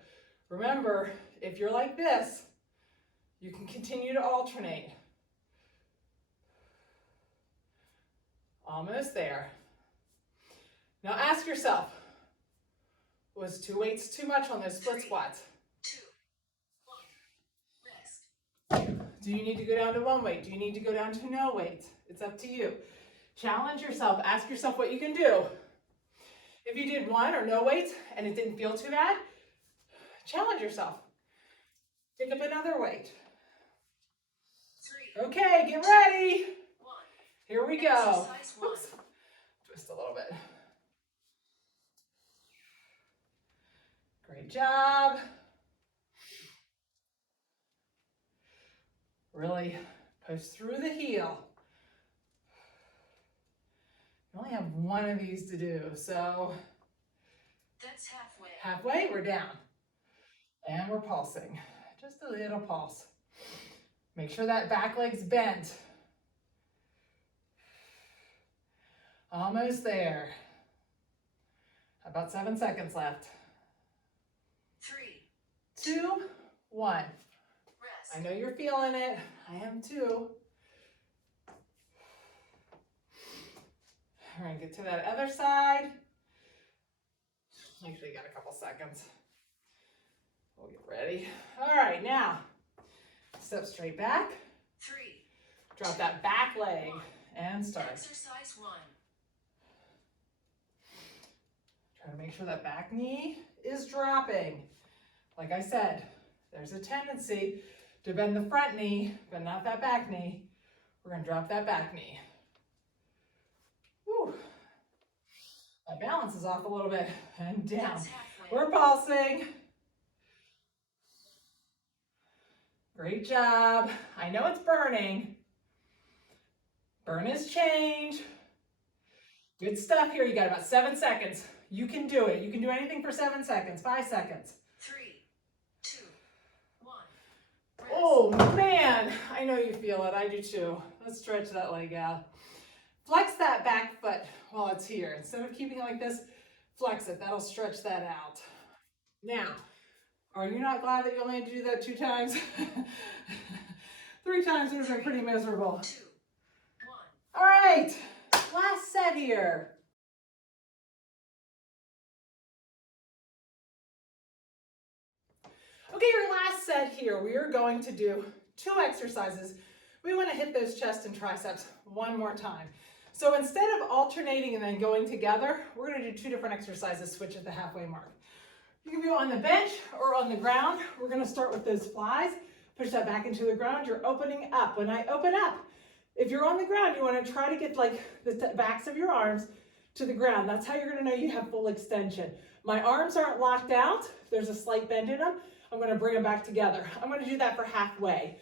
Remember, if you're like this, you can continue to alternate. Almost there. Now ask yourself, was 2 weights too much on those split squats? 2, 1. Rest. Do you need to go down to 1 weight? Do you need to go down to no weight? It's up to you. Challenge yourself. Ask yourself what you can do. If you did 1 or no weights and it didn't feel too bad, challenge yourself. Pick up another weight. 3, Okay, get ready. 1. Here we go. Exercise 1. Oops. Twist a little bit. Great job. Really push through the heel. You only have 1 of these to do, so That's halfway. halfway, we're down. And we're pulsing. Just a little pulse. Make sure that back leg's bent. Almost there. About 7 seconds left. 3, 2, 1. rest. I know you're feeling it. I am too. All right, get to that other side. Actually, got a couple seconds. We'll get ready. All right, now, step straight back. 3, Drop that back leg and start. exercise 1. Try to make sure that back knee is dropping. Like I said, there's a tendency to bend the front knee, but not that back knee. We're gonna drop that back knee. Whew. My balance is off a little bit and down. That's halfway. We're pulsing. Great job. I know it's burning. Burn is change. Good stuff here. You got about 7 seconds. You can do it. You can do anything for 7 seconds, 5 seconds. 3, 2, 1. Rest. Oh man, I know you feel it. I do too. Let's stretch that leg out. Flex that back foot while it's here. Instead of keeping it like this, flex it. That'll stretch that out. Now, are you not glad that you only had to do that 2 times? 3 times would have been pretty miserable. 2, 1. All right, last set here. Okay, your last set here, we are going to do 2 exercises. We want to hit those chest and triceps one more time. So instead of alternating and then going together, we're going to do 2 different exercises, switch at the halfway mark. You can go on the bench or on the ground. We're going to start with those flies. Push that back into the ground. You're opening up. When I open up, if you're on the ground, you want to try to get like the backs of your arms to the ground. That's how you're going to know you have full extension. My arms aren't locked out. There's a slight bend in them. I'm going to bring them back together. I'm going to do that for halfway.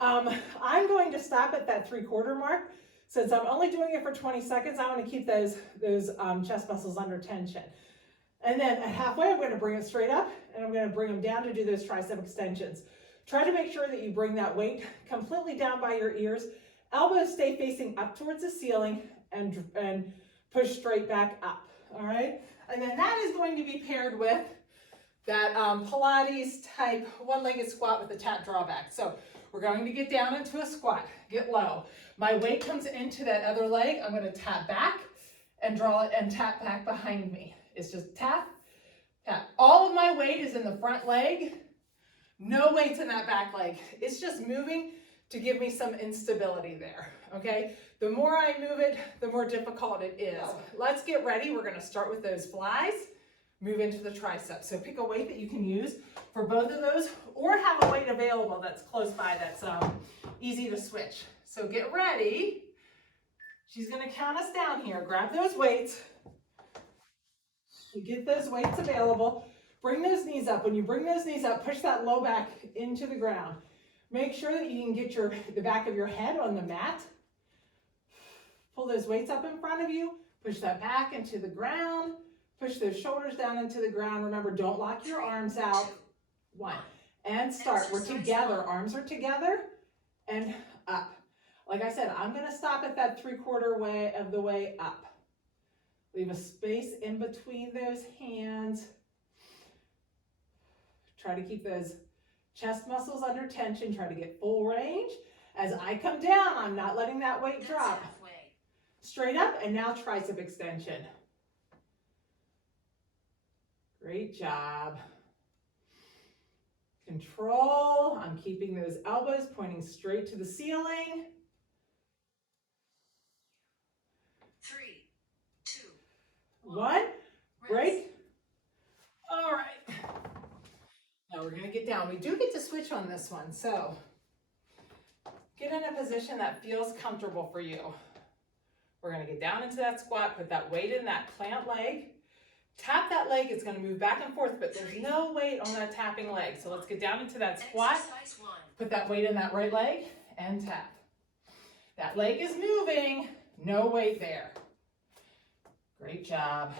I'm going to stop at that 3/4 mark. Since I'm only doing it for 20 seconds, I want to keep those chest muscles under tension. And then at halfway, I'm going to bring it straight up and I'm going to bring them down to do those tricep extensions. Try to make sure that you bring that weight completely down by your ears. Elbows stay facing up towards the ceiling and push straight back up. All right. And then that is going to be paired with that Pilates type one-legged squat with a tap drawback. So we're going to get down into a squat, get low. My weight comes into that other leg. I'm going to tap back and draw it and tap back behind me. It's just tap, tap. All of my weight is in the front leg. No weights in that back leg. It's just moving to give me some instability there, okay? The more I move it, the more difficult it is. Let's get ready. We're going to start with those flies, move into the triceps. So pick a weight that you can use for both of those or have a weight available that's close by that's easy to switch. So get ready. She's going to count us down here. Grab those weights. Get those weights available. Bring those knees up. When you bring those knees up, push that low back into the ground. Make sure that you can get the back of your head on the mat. Pull those weights up in front of you. Push that back into the ground. Push those shoulders down into the ground. Remember, don't lock your arms out. 1. And start. We're together. Arms are together and up. Like I said, I'm going to stop at that 3/4 way of the way up. Leave a space in between those hands. Try to keep those chest muscles under tension. Try to get full range. As I come down, I'm not letting that weight drop. Straight up, and now tricep extension. Great job. Control. I'm keeping those elbows pointing straight to the ceiling. 3, 2, 1. Break. All right. Now we're going to get down. We do get to switch on this one, so get in a position that feels comfortable for you. We're going to get down into that squat, put that weight in that plant leg. Tap that leg, it's going to move back and forth, but there's no weight on that tapping leg. So let's get down into that squat, put that weight in that right leg, and tap. That leg is moving, no weight there. Great job.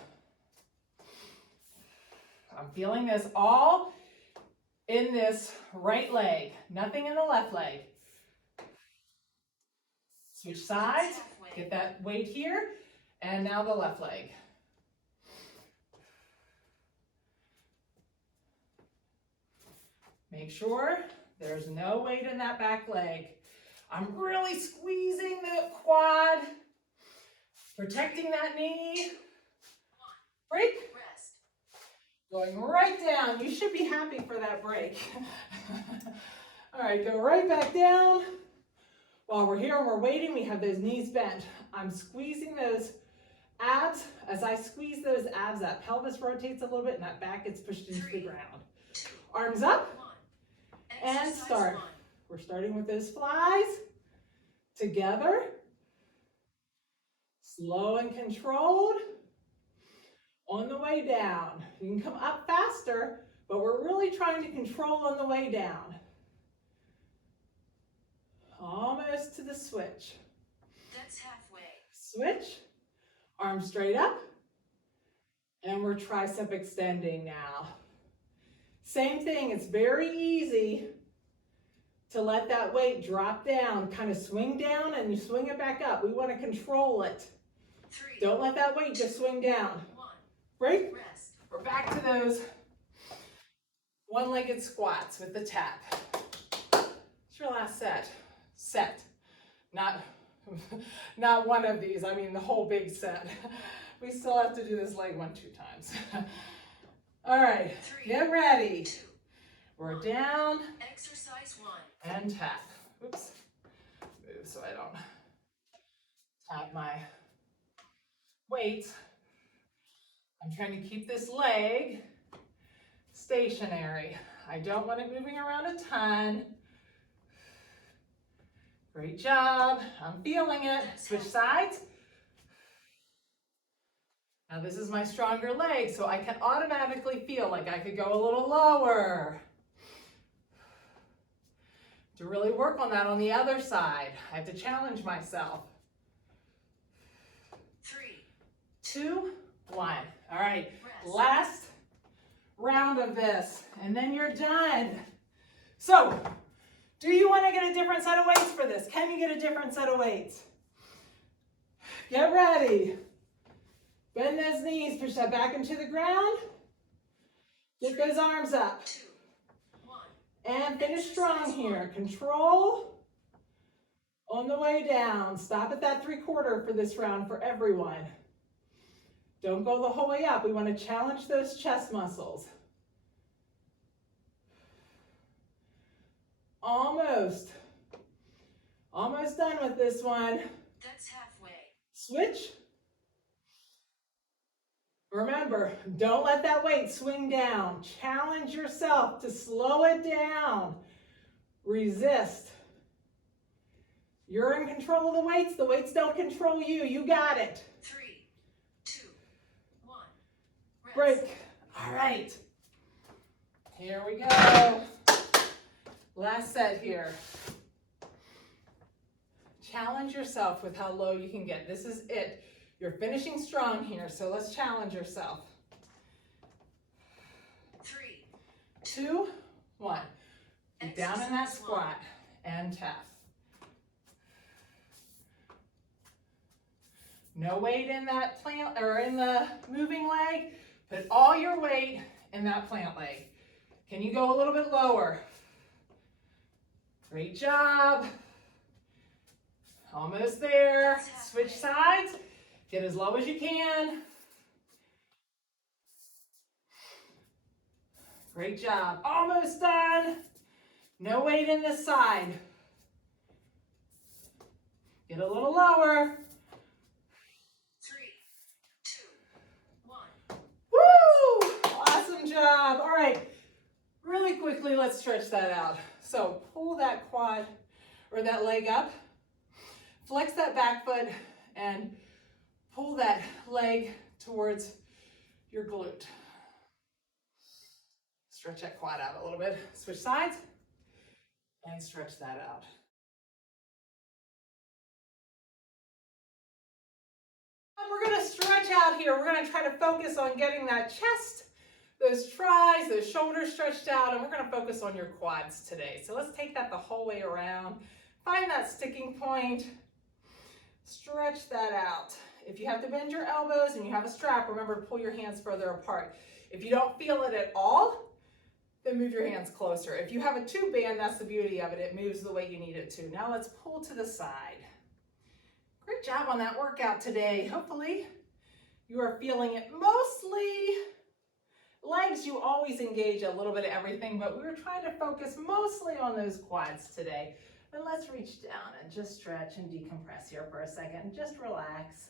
I'm feeling this all in this right leg, nothing in the left leg. Switch sides, get that weight here, and now the left leg. Make sure there's no weight in that back leg. I'm really squeezing the quad, protecting that knee. Break. Rest. Going right down. You should be happy for that break. All right, go right back down. While we're here and we're waiting, we have those knees bent. I'm squeezing those abs. As I squeeze those abs, that pelvis rotates a little bit and that back gets pushed into the ground. Arms up and start. We're starting with those flies. Together. Slow and controlled. On the way down. You can come up faster, but we're really trying to control on the way down. Almost to the switch. That's halfway. Switch. Arms straight up. And we're tricep extending now. Same thing, it's very easy to let that weight drop down, kind of swing down and you swing it back up. We want to control it. 3. Don't let that weight just swing down. 1. Break. Rest. We're back to those one-legged squats with the tap. It's your last set. Not one of these, I mean the whole big set. We still have to do this leg 1, 2 times. All right, 3, get ready. 2, We're down exercise 1. and tap. Oops, move so I don't tap my weights. I'm trying to keep this leg stationary. I don't want it moving around a ton. Great job. I'm feeling it. Switch sides. Now this is my stronger leg, so I can automatically feel like I could go a little lower. To really work on that on the other side, I have to challenge myself. 3, 2, 1. All right, rest. last round of this, and then you're done. So, do you want to get a different set of weights for this? Can you get a different set of weights? Get ready. Bend those knees, push that back into the ground. Get those arms up. 2, 1. And finish strong here. Control on the way down. Stop at that 3/4 for this round for everyone. Don't go the whole way up. We want to challenge those chest muscles. Almost done with this one. That's halfway. Switch. Remember, don't let that weight swing down. Challenge yourself to slow it down. Resist. You're in control of the weights. The weights don't control you. You got it. 3, 2, 1. Rest. Break. All right. Here we go. Last set here. Challenge yourself with how low you can get. This is it. You're finishing strong here, so let's challenge yourself. 3, 2, 1. Get down in that squat and tap. No weight in that plant or in the moving leg. Put all your weight in that plant leg. Can you go a little bit lower? Great job. Almost there. Switch sides. Get as low as you can. Great job. Almost done. No weight in this side. Get a little lower. 3, 2, 1. Woo! Awesome job. All right. Really quickly, let's stretch that out. So pull that quad or that leg up. Flex that back foot and pull that leg towards your glute. Stretch that quad out a little bit. Switch sides and stretch that out. And we're going to stretch out here. We're going to try to focus on getting that chest, those tries, those shoulders stretched out, and we're going to focus on your quads today. So let's take that the whole way around. Find that sticking point. Stretch that out. If you have to bend your elbows and you have a strap, remember to pull your hands further apart. If you don't feel it at all, then move your hands closer. If you have a tube band, that's the beauty of it. It moves the way you need it to. Now let's pull to the side. Great job on that workout today. Hopefully you are feeling it. Mostly legs, you always engage a little bit of everything, but we were trying to focus mostly on those quads today. And let's reach down and just stretch and decompress here for a second. Just relax.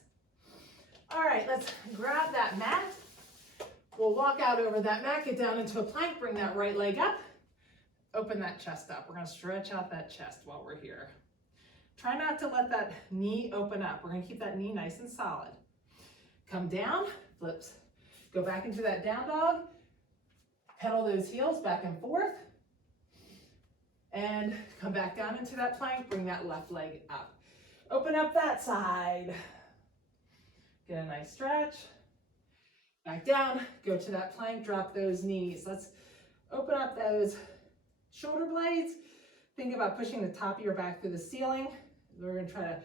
All right, let's grab that mat. We'll walk out over that mat, get down into a plank, bring that right leg up, open that chest up. We're gonna stretch out that chest while we're here. Try not to let that knee open up. We're gonna keep that knee nice and solid. Come down, flips. Go back into that down dog. Pedal those heels back and forth. And come back down into that plank, bring that left leg up. Open up that side. Get a nice stretch. Back down, go to that plank, drop those knees. Let's open up those shoulder blades. Think about pushing the top of your back through the ceiling. We're gonna try to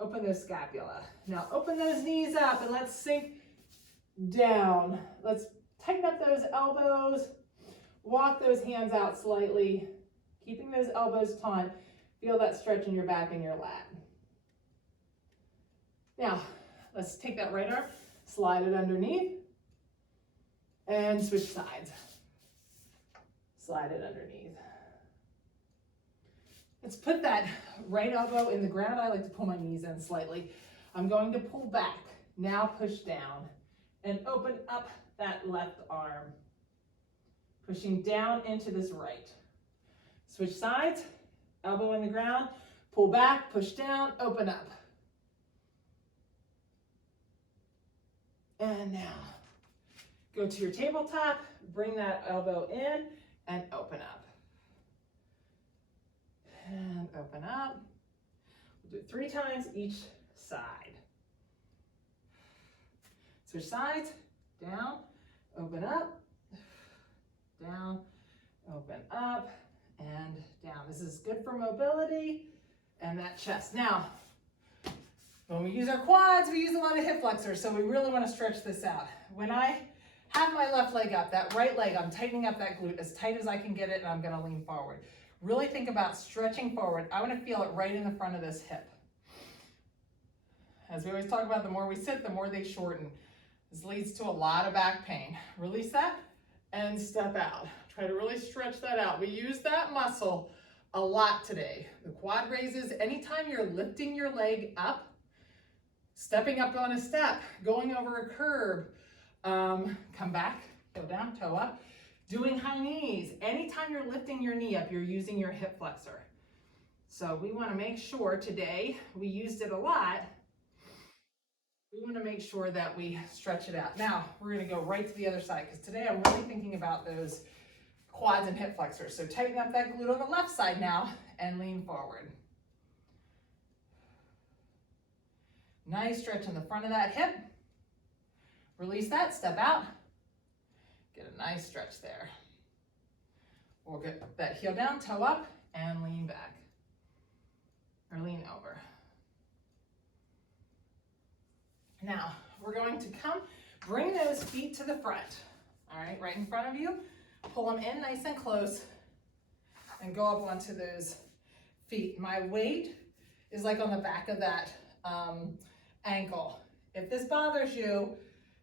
open the scapula. Now open those knees up and let's sink down. Let's tighten up those elbows. Walk those hands out slightly, keeping those elbows taut. Feel that stretch in your back and your lat. Now, let's take that right arm, slide it underneath, and switch sides. Slide it underneath. Let's put that right elbow in the ground. I like to pull my knees in slightly. I'm going to pull back. Now push down and open up that left arm. Pushing down into this right. Switch sides, elbow in the ground, pull back, push down, open up. And now, go to your tabletop, bring that elbow in, and open up. And open up. We'll do it 3 times each side. Switch sides, down, open up, down, open up, and down. This is good for mobility and that chest. Now, when we use our quads, we use a lot of hip flexors, so we really want to stretch this out. When I have my left leg up, that right leg, I'm tightening up that glute as tight as I can get it, and I'm going to lean forward. Really think about stretching forward. I want to feel it right in the front of this hip. As we always talk about, the more we sit, the more they shorten. This leads to a lot of back pain. Release that and step out. Try to really stretch that out. We use that muscle a lot today. The quad raises, anytime you're lifting your leg up, stepping up on a step, going over a curb, come back, go down, toe up, doing high knees. Anytime you're lifting your knee up, you're using your hip flexor. So we want to make sure today, we used it a lot, we want to make sure that we stretch it out. Now, we're going to go right to the other side, because today I'm really thinking about those quads and hip flexors. So tighten up that glute on the left side now, and lean forward. Nice stretch in the front of that hip. Release that, step out. Get a nice stretch there. We'll get that heel down, toe up, and lean back. Or lean over. Now, we're going to bring those feet to the front. All right, right in front of you. Pull them in nice and close and go up onto those feet. My weight is like on the back of that ankle. If this bothers you,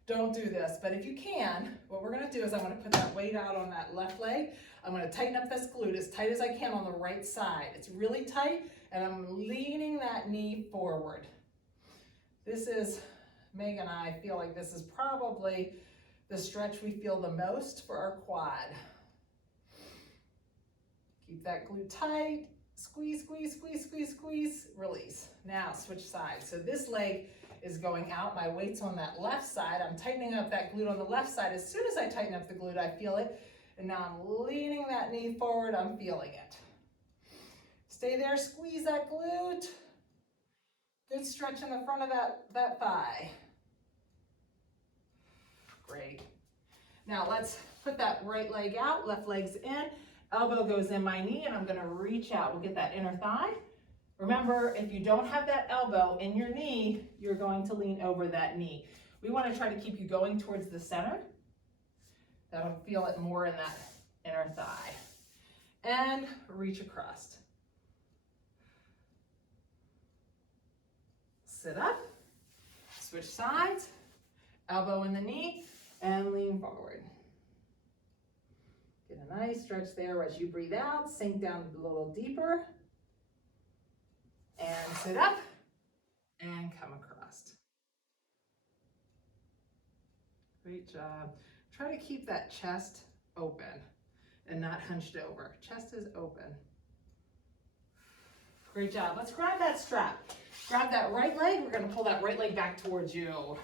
don't do this. But if you can, what we're gonna do is I'm gonna put that weight out on that left leg. I'm gonna tighten up this glute as tight as I can on the right side. It's really tight, and I'm leaning that knee forward. This is, Meg and I feel like this is probably the stretch we feel the most for our quad. Keep that glute tight. Squeeze, squeeze, squeeze, squeeze, squeeze, release. Now switch sides. So this leg is going out. My weight's on that left side. I'm tightening up that glute on the left side. As soon as I tighten up the glute, I feel it. And now I'm leaning that knee forward. I'm feeling it. Stay there, squeeze that glute. Good stretch in the front of that thigh. Great. Now let's put that right leg out, left leg's in. Elbow goes in my knee, and I'm gonna reach out. We'll get that inner thigh, Remember, if you don't have that elbow in your knee, you're going to lean over that knee. We want to try to keep you going towards the center. That'll feel it more in that inner thigh. And reach across. Sit up, switch sides, elbow in the knee, and lean forward. Get a nice stretch there as you breathe out, sink down a little deeper, and sit up, and come across. Great job. Try to keep that chest open and not hunched over. Chest is open. Great job. Let's grab that strap. Grab that right leg. We're going to pull that right leg back towards you.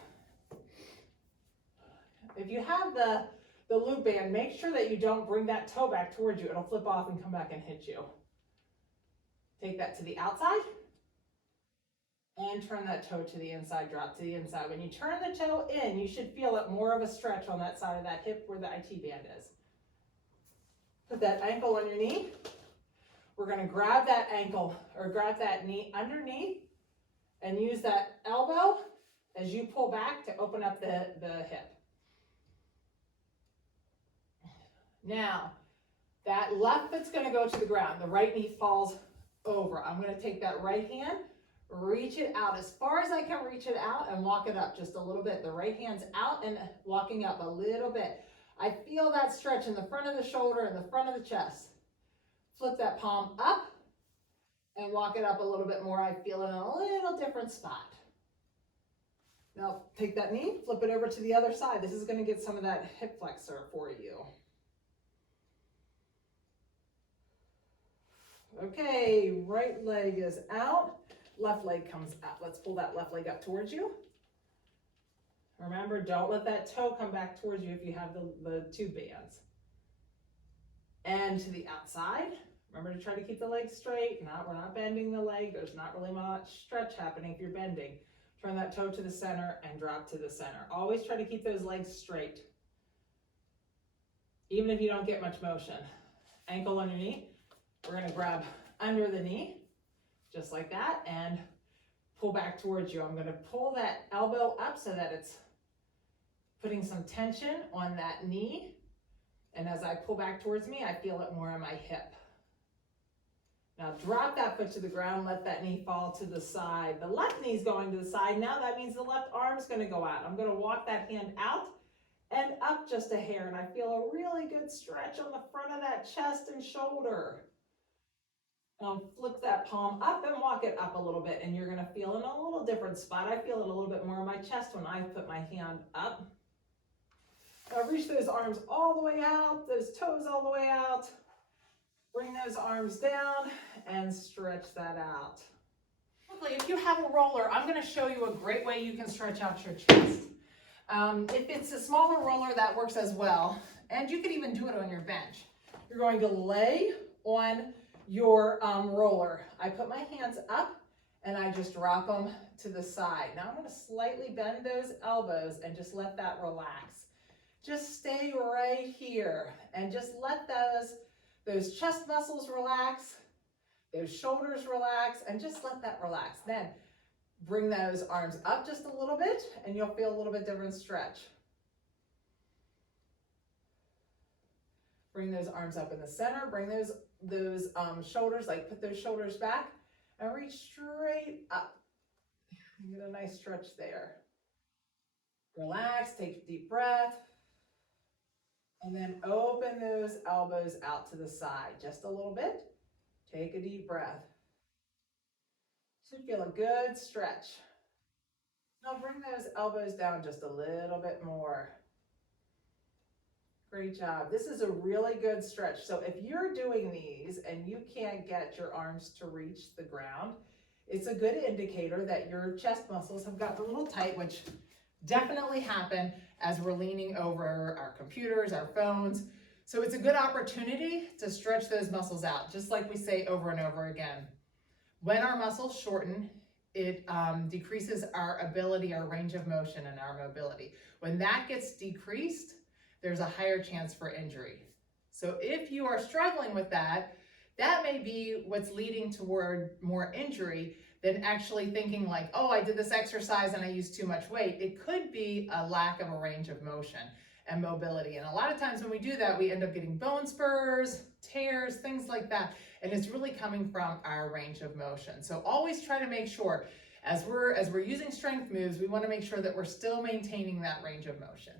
If you have the loop band, make sure that you don't bring that toe back towards you. It'll flip off and come back and hit you. Take that to the outside and turn that toe to the inside, drop to the inside. When you turn the toe in, you should feel it more of a stretch on that side of that hip where the IT band is. Put that ankle on your knee. We're going to grab that ankle or grab that knee underneath and use that elbow as you pull back to open up the hip. Now, that left foot's going to go to the ground. The right knee falls over. I'm going to take that right hand, reach it out as far as I can reach it out and walk it up just a little bit. The right hand's out and walking up a little bit. I feel that stretch in the front of the shoulder and the front of the chest. Flip that palm up and walk it up a little bit more. I feel it in a little different spot. Now take that knee, flip it over to the other side. This is going to get some of that hip flexor for you. Okay, right leg is out, left leg comes up. Let's pull that left leg up towards you. Remember, don't let that toe come back towards you if you have the two bands. And to the outside. Remember to try to keep the leg straight. We're not bending the leg. There's not really much stretch happening if you're bending. Turn that toe to the center and drop to the center. Always try to keep those legs straight, even if you don't get much motion. Ankle on your knee. We're going to grab under the knee, just like that, and pull back towards you. I'm going to pull that elbow up so that it's putting some tension on that knee. And as I pull back towards me, I feel it more on my hip. Now drop that foot to the ground, let that knee fall to the side. The left knee's going to the side. Now that means the left arm's going to go out. I'm going to walk that hand out and up just a hair. And I feel a really good stretch on the front of that chest and shoulder. Flip that palm up and walk it up a little bit. And you're going to feel in a little different spot. I feel it a little bit more on my chest when I put my hand up. Now reach those arms all the way out, those toes all the way out. Bring those arms down and stretch that out. If you have a roller, I'm going to show you a great way you can stretch out your chest. If it's a smaller roller, that works as well. And you could even do it on your bench. You're going to lay on your roller. I put my hands up and I just drop them to the side. Now I'm going to slightly bend those elbows and just let that relax. Just stay right here and just let those chest muscles relax, those shoulders relax, and just let that relax. Then bring those arms up just a little bit and you'll feel a little bit different stretch. Bring those arms up in the center, bring those shoulders, like put those shoulders back and reach straight up. Get a nice stretch there. Relax, take a deep breath. And then open those elbows out to the side just a little bit. Take a deep breath. Should feel a good stretch. Now bring those elbows down just a little bit more. Great job. This is a really good stretch. So if you're doing these and you can't get your arms to reach the ground, it's a good indicator that your chest muscles have gotten a little tight, which definitely happen as we're leaning over our computers, our phones. So it's a good opportunity to stretch those muscles out, just like we say over and over again. When our muscles shorten, it decreases our ability, our range of motion, and our mobility. When that gets decreased, there's a higher chance for injury. So if you are struggling with that, that may be what's leading toward more injury than actually thinking like, oh, I did this exercise and I used too much weight. It could be a lack of a range of motion and mobility. And a lot of times when we do that, we end up getting bone spurs, tears, things like that. And it's really coming from our range of motion. So always try to make sure as we're using strength moves, we want to make sure that we're still maintaining that range of motion.